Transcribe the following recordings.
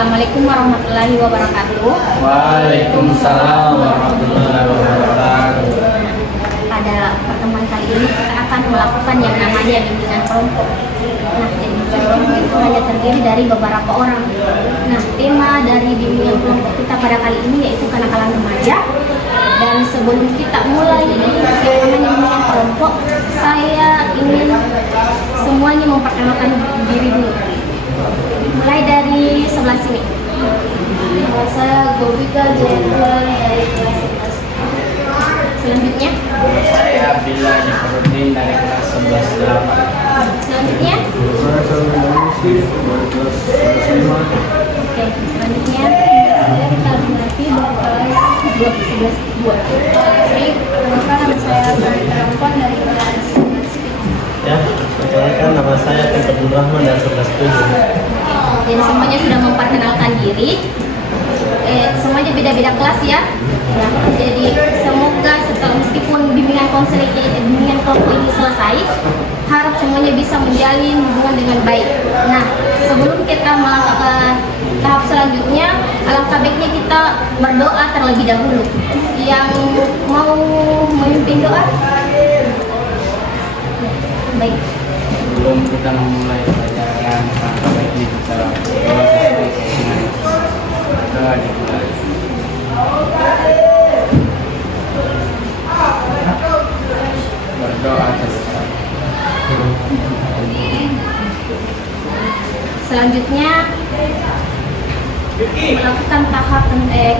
Assalamualaikum warahmatullahi wabarakatuh. Waalaikumsalam warahmatullahi wabarakatuh. Pada pertemuan kali ini kita akan melakukan yang namanya bimbingan kelompok. Nah, jadi kelompok itu hanya terdiri dari beberapa orang. Nah, tema dari bimbingan kelompok kita pada kali ini yaitu kenakalan remaja. Dan sebelum kita mulai yang namanya bimbingan kelompok, saya ingin semuanya memperkenalkan diri dulu. Mulai dari sebelah sini. Saya Gobika Jayapuan dari kelas 11. Selanjutnya. Saya Bila Jafarudin dari kelas 11-8. Selanjutnya. Oke, selanjutnya. Saya Rita Binati dari kelas 11-2. Jadi, perkenalkan nama saya dari perempuan dari kelas 11. Ya, perkenalkan nama saya Tentu Rahman dari kelas 7. Jadi semuanya sudah memperkenalkan diri. Semuanya beda-beda kelas ya. Jadi semoga setelah meskipun bimbingan konseling bimbingan kelompok ini selesai, harap semuanya bisa menjalin hubungan dengan baik. Nah, sebelum kita melangkah ke tahap selanjutnya, alangkah baiknya kita berdoa terlebih dahulu. Yang mau memimpin doa? Baik. Sebelum kita memulai pelajaran, alangkah baiknya kita berdoa sesuai dengan doa dimulai. Berdoa selesai. Selanjutnya melakukan tahap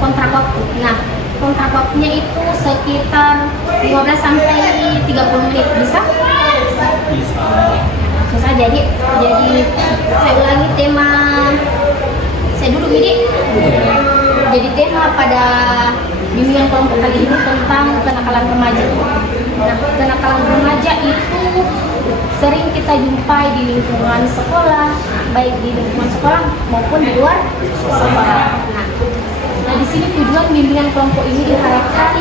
kontrak waktu. Nah, kontrak waktunya itu sekitar 15 sampai 30 menit. Bisa? Bisa. Susah jadi saya ulangi tema saya dulu ini. Jadi tema pada bimbingan kelompok kali ini tentang kenakalan remaja. Nah, kenakalan remaja itu sering kita jumpai di lingkungan sekolah, baik di lingkungan sekolah maupun di luar sekolah. Nah, di sini tujuan bimbingan kelompok ini diharapkan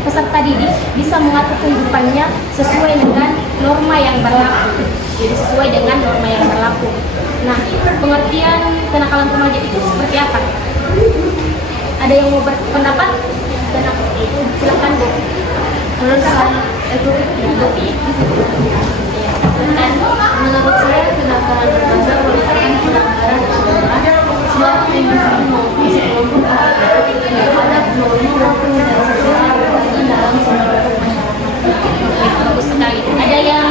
peserta didik bisa mengatur kehidupannya sesuai dengan norma yang berlaku. Jadi sesuai dengan norma yang berlaku. Nah, pengertian kenakalan remaja itu seperti apa? Ada yang mau berpendapat? Silakan Bu. Menurut saya itu menurut saya kenakalan remaja merupakan pelanggaran suatu individu maupun sekelompok terhadap norma pengendalian sosial dalam sebuah masyarakat. Bagus sekali. Ada yang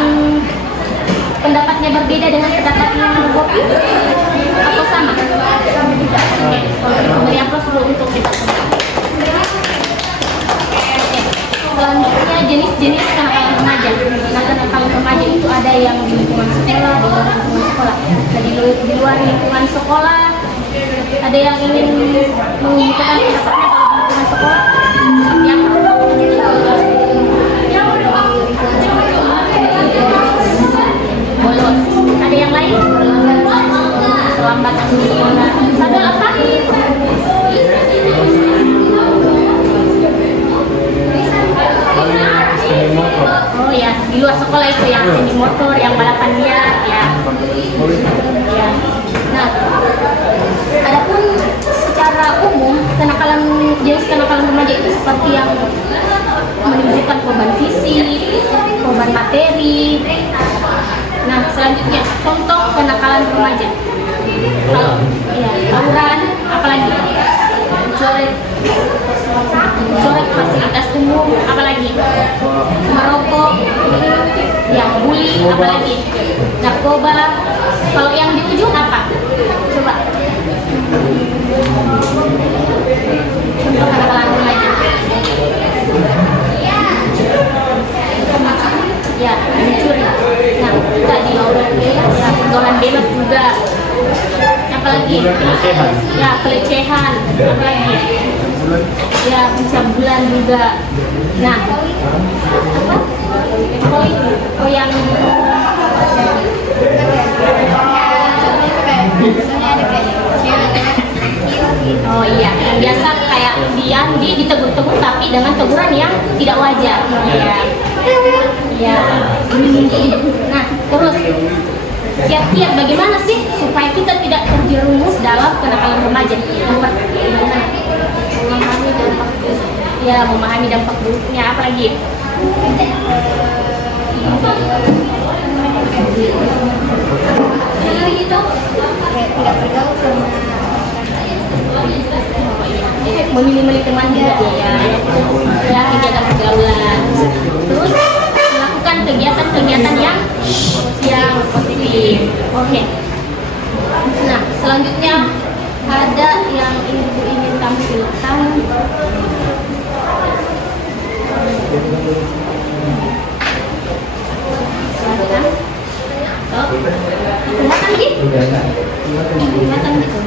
pendapatnya berbeda dengan pendapat yang Bopi atau sama? Tidak. Oke. Kalau beri aplaus dulu untuk kita semua. Selanjutnya jenis-jenis kenakalan remaja. Nah, kenakalan remaja itu ada yang di lingkungan sekolah, di luar lingkungan sekolah. Nah, di luar lingkungan sekolah ada yang ingin mengungkapkan pendapatnya kalau di lingkungan sekolah seperti apa? Bolos. Ada yang lain? Terlambat masuk sekolah. Sadar apa? Oh ya, di luar sekolah itu yang di motor, yang balapan liar, ya. Ya. Nah, adapun secara umum jenis kenakalan remaja itu seperti yang menimbulkan korban fisik, korban materi. Nah, selanjutnya contoh kenakalan remaja. Kalau ya, tawuran, apalagi coret fasilitas umum, apalagi merokok, ya bully, apalagi narkoba. Kalau yang di ujung apa? Coba. Contoh kenakalan remaja. Ya, mencuri. Nah, tadi ya pergaulan bebas juga. Apalagi? Ya, pelecehan. Apalagi? Ya, pencabulan juga. Nah, apa? Oh, yang oh iya, yang biasa kayak dia ditegur-tegur tapi dengan teguran yang tidak wajar. Ya. Ya. Nah, terus kiat-kiat bagaimana sih supaya kita tidak jerumus dalam kenakalan remaja. Memahami dampak, ya memahami dampak buruknya. Apa lagi? Tidak bergaul sama memilih-milih teman juga ya, kegiatan pergaulan. Terus melakukan kegiatan-kegiatan yang positif. Oke. Nah, selanjutnya ada yang ibu ingin tampilkan. Silakan. Kelihatan gitu? Kelihatan gitu.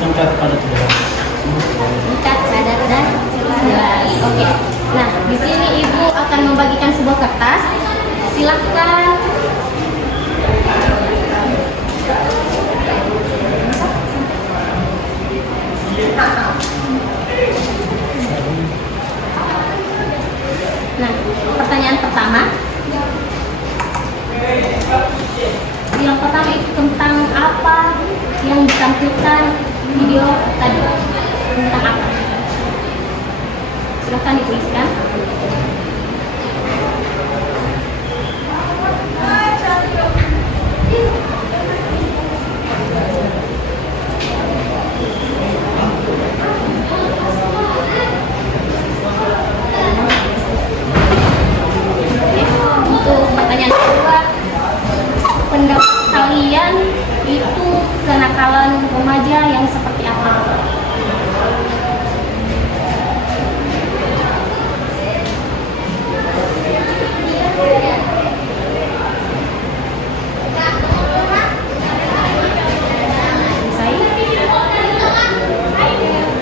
Singkat padat jelas. Singkat, padat, dan jelas. Oke. Nah, di sini ibu akan membagikan sebuah kertas. Silahkan. Nah, pertanyaan pertama. Yang pertama itu tentang apa yang ditampilkan video tadi, tentang apa? Silahkan dituliskan. Untuk pertanyaan kedua, pendapat kalian itu kenakalan remaja yang seperti apa?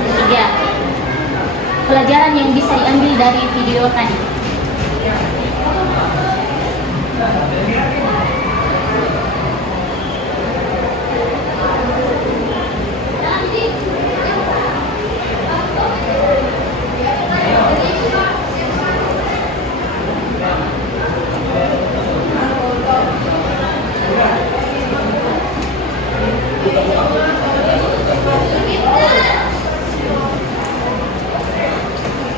Tiga, pelajaran yang bisa diambil dari video tadi.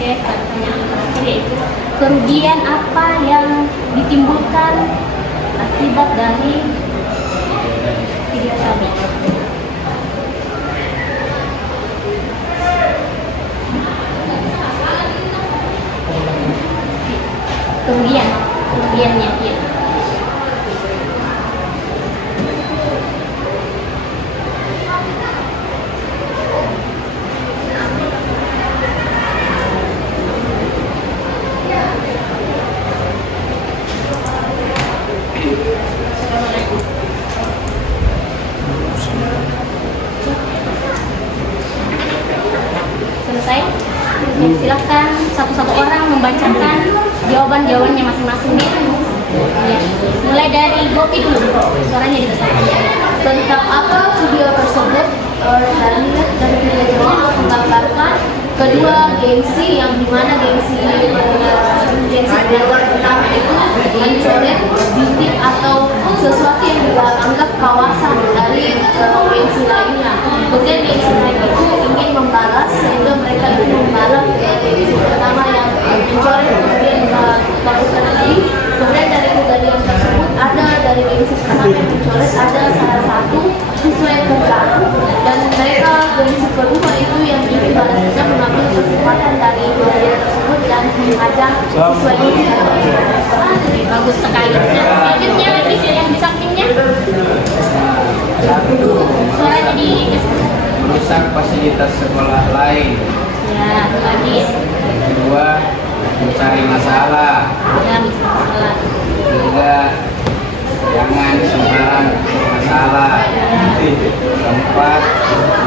Oke, pertanyaan terakhir yaitu kerugian apa yang ditimbulkan akibat dari video tadi? Kerugiannya ya. Selesai? Ya, silahkan satu-satu orang membacakan jawaban-jawabannya masing-masing. Ya. Mulai dari Gopi dulu, suaranya dibesarkan. Tentang apa video tersebut dari video jawab menggambarkan kedua gengsi yang dimana gengsi pertama itu mencoret bisnis atau sesuatu yang dianggap kawasan dari gengsi lainnya. Kemudian gengsi lain itu ingin membalas sehingga mereka itu membalas gengsi pertama yang mencoret kemudian melakukan lagi. Kemudian dari kejadian tersebut ada dari gengsi pertama yang mencoret ada salah satu siswa yang terganggu dan mereka gengsi kedua itu yang ingin balasnya mengambil kesempatan dari kejadian tersebut dan mengajak siswa ini. Bagus sekali. mencari masalah. Ya, masalah. Juga jangan sembarang masalah. Keempat,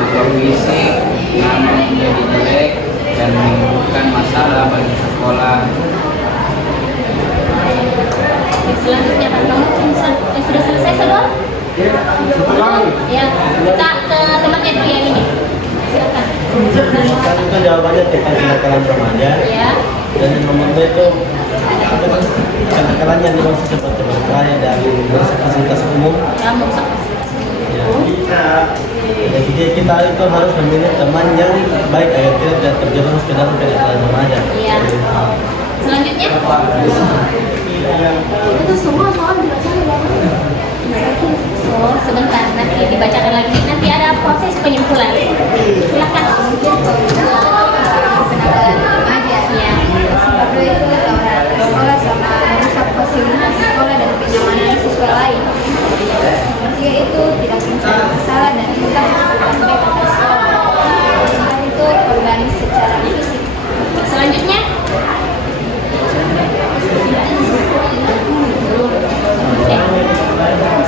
untuk fisik namun menjadi jelek dan menimbulkan masalah bagi sekolah. Selanjutnya Pak, kamu sudah selesai Saudara? Ya, kita ke temannya dulu yang ini. Silakan. Kan itu jawabannya tentang kenakalan remaja. Ya. Dan yang nomor 2 itu kenakalan yang dimaksud seperti berkelahi dari merusak fasilitas umum. Ya, merusak Ya. Jadi kita itu harus memilih teman yang baik agar kita tidak terjerumus ke dalam kenakalan remaja. Iya. Selanjutnya, Itu semua soal dibacakan oh sebentar nanti dibacakan lagi. Nanti ada proses penyimpulan. Silakan. Kenakalan remaja. Ya. Satu itu tawuran sekolah sama merusak fasilitas sekolah dan kenyamanan siswa lain. Dia itu tidak mencari masalah dan tetap melakukan baik atas sekolah. Keempat itu organik secara fisik. Selanjutnya,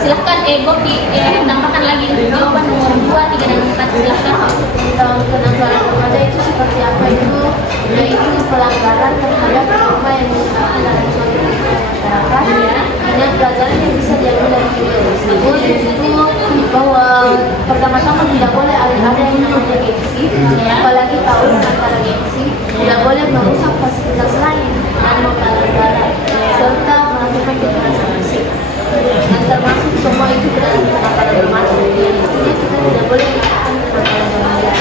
silahkan Gopi tambahkan lagi jawaban nomor 2, 3, dan 4. Silahkan. tentang kenakalan remaja itu seperti apa itu, yaitu pelanggaran terhadap norma yang ditetapkan dalam suatu masyarakat. Dengan pelajaran yang bisa diambil dari video tersebut itu bahwa pertama-tama tidak boleh ada yang namanya gengsi, apalagi tawuran antara gengsi, tidak boleh merusak fasilitas lain dan membalas serta melakukan kekerasan fisik. Dan termasuk semua itu dalam kenakalan remaja. Intinya kita tidak boleh melakukan kenakalan remaja.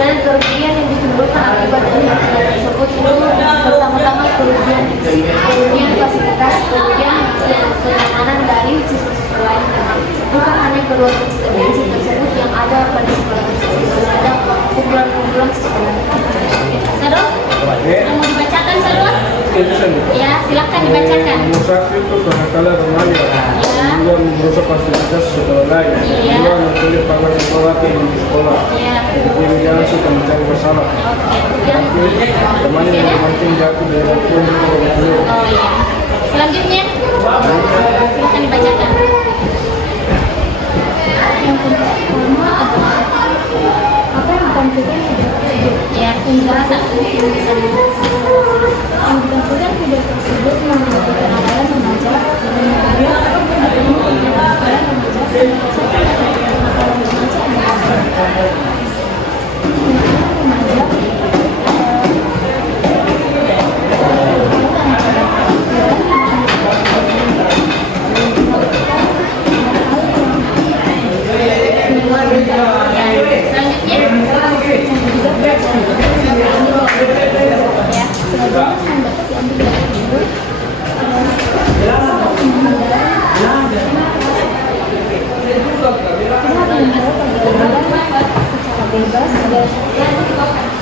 Dan kerugian yang ditimbulkan akibat dari kenakalan tersebut itu pertama-tama kerugian fisik, kerugian fasilitas, kerugian kenyamanan dari siswa-siswa lainnya. Bukan hanya kerugian tersebut yang ada pada sekolah tersebut, ada kumpulan-kumpulan sekolah. Sado, mau dibacakan Sado? Ya, silahkan dibacakan. Merusak itu kenakalan remaja. Ya. Juga merusak fasilitas sekolah lain. Iya. Juga memilih pagar sekolah di sekolah. Ya. Jadi jangan suka mencari masalah. Oke. Yang Teman yang penting jatuh dari pun dulu. oh iya. Selanjutnya, silahkan dibacakan. Apa yang ditampilkan video tersebut? Ya, silakan. Yang ditampilkan video tersebut mengenai kenakalan remaja dan kemudian apa yang kenakalan remaja dan kenakalan remaja adalah bebas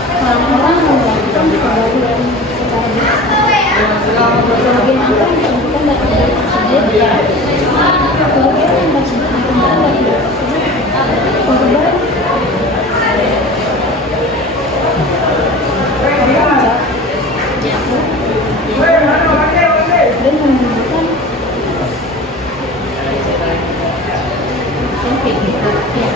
dan orang-orang melakukan kejadian secara bebas. Kemudian apa yang dilakukan dari video tersebut? Kemudian yang dilakukan dari video tersebut, korban dan menunjukkan Ya.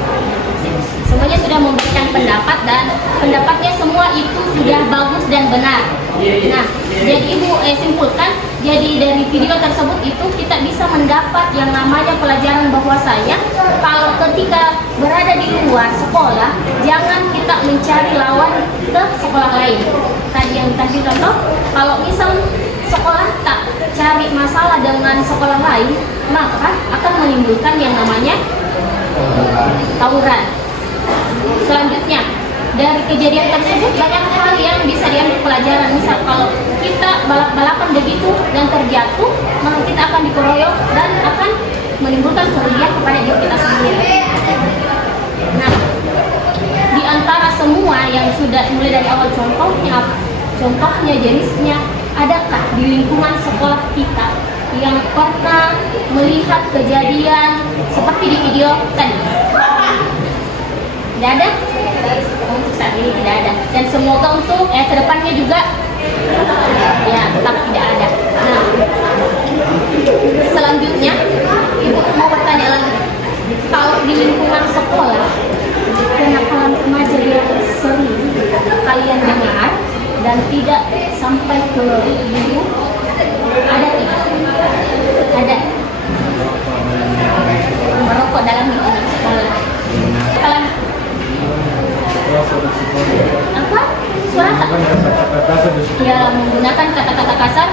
Semuanya sudah memberikan pendapat dan pendapatnya semua itu sudah bagus dan benar. Nah, jadi Ibu simpulkan, jadi dari video tersebut itu kita bisa mendapat yang namanya pelajaran bahwasanya kalau ketika berada di luar sekolah, jangan kita mencari lawan ke sekolah lain. Tadi yang tadi contoh, kalau misal sekolah tak cari masalah dengan sekolah lain, maka akan menimbulkan yang namanya tawuran. Selanjutnya, dari kejadian tersebut banyak hal yang bisa diambil pelajaran. Misal kalau kita balap-balapan begitu dan terjatuh, maka kita akan dikeroyok dan akan menimbulkan kerugian kepada diri kita sendiri. Nah, di antara semua yang sudah mulai dari awal contohnya jenisnya, adakah di lingkungan sekolah kita yang pernah melihat kejadian seperti di video tadi? Tidak ada? Untuk saat ini tidak ada. Dan semoga untuk kedepannya juga Ya, tetap tidak ada. Nah, selanjutnya ibu mau bertanya lagi, kalau di lingkungan sekolah kenakalan remaja yang sering kalian dengar dan tidak sampai ke guru, ada tidak? Ada. Merokok dalam lingkungan sekolah. Kalian apa? Suara tak? Ya, menggunakan kata-kata kasar.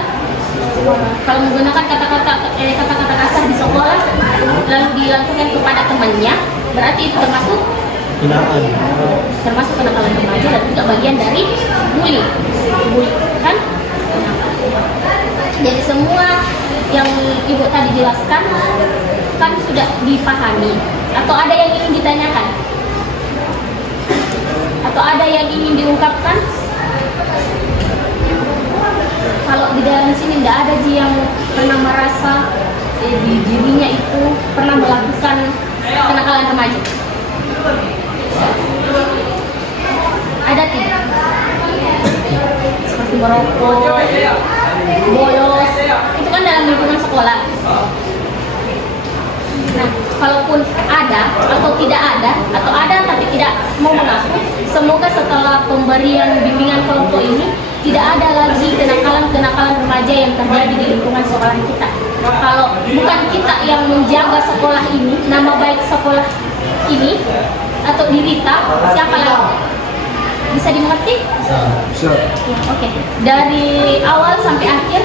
Kalau menggunakan kata-kata kasar di sekolah lalu dilakukan kepada temannya, berarti itu termasuk kenakalan remaja dan juga bagian dari bully kan. Jadi semua yang ibu tadi jelaskan kan sudah dipahami, atau ada yang ingin ditanyakan, atau ada yang ingin diungkapkan? Kalau di dalam sini tidak ada yang pernah merasa di dirinya itu pernah melakukan kenakalan remaja. Ada tidak? Seperti merokok, bolos, itu kan dalam lingkungan sekolah. Nah, kalaupun ada atau tidak ada, atau ada tapi tidak mau mengaku, semoga setelah pemberian bimbingan kelompok ini tidak ada lagi kenakalan remaja yang terjadi di lingkungan sekolah kita. Kalau bukan kita yang menjaga sekolah ini, nama baik sekolah ini atau dirita, siapa lagi? Bisa dimengerti? Bisa. Ya, oke. Dari awal sampai akhir,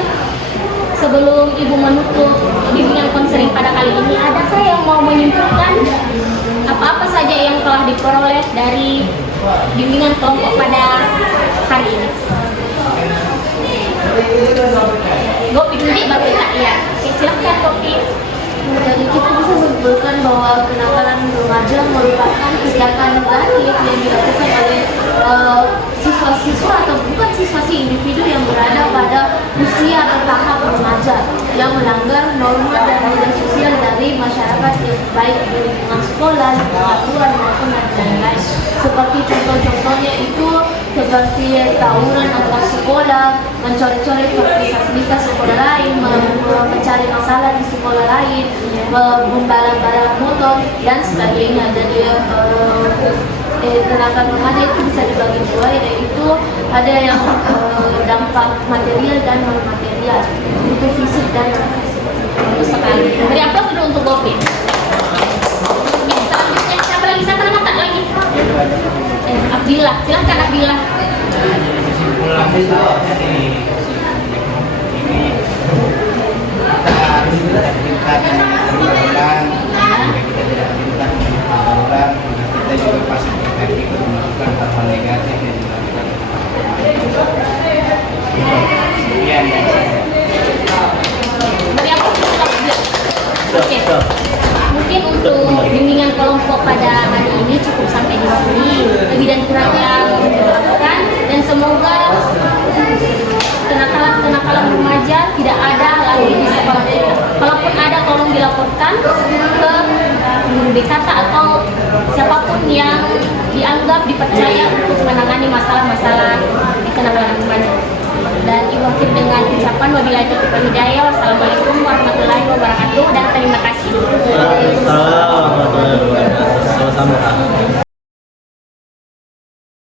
sebelum ibu menutup bimbingan konseling pada kali ini, adakah yang mau menyimpulkan apa-apa saja yang telah diperoleh dari bimbingan kelompok pada hari ini? Gopi dulu baru tak ya. Oke, silakan Gopi. Jadi kita bisa simpulkan bahwa kenakalan remaja merupakan tindakan negatif yang dilakukan oleh siswa-siswa atau bukan siswa sih, individu yang berada pada usia atau tahap remaja yang melanggar norma dan nilai sosial dari masyarakat, yang baik di lingkungan sekolah, aturan maupun lain-lain. Seperti contoh-contohnya itu seperti tawuran antar sekolah, mencoret-coret fasilitas sekolah lain, mencari masalah di sekolah lain, membalap-balap motor dan sebagainya. Jadi kenakalan remaja itu bisa dibagi dua, yaitu ada yang dampak material dan non material, itu fisik dan non fisik. Bagus sekali. Beri aplaus dulu untuk Gopi. Selanjutnya siapa lagi? Siapa nama tak lagi? Abdillah, silakan Abdillah. Kesimpulan kita ini kita harus meningkatkan pendidikan, kita tidak minta orang, kita juga pasti berpikir melakukan hal negatif yang dilakukan. Sekian dari saya. Beri aplaus untuk Abdillah. Oke. Mungkin untuk bimbingan kelompok pada hari ini cukup sampai di sini. Lebih dan kurangnya dilakukan, dan semoga kenakalan remaja tidak ada lagi di sekolah kita. Kalaupun ada, tolong dilaporkan ke guru BKK atau siapapun yang dianggap dipercaya untuk menangani masalah-masalah kenakalan remaja. Dan diwakil dengan ucapan wabillahi taufiq wal hidayah. Wassalamualaikum warahmatullahi wabarakatuh, dan terima kasih. Waalaikumsalam warahmatullahi wabarakatuh. Sama-sama.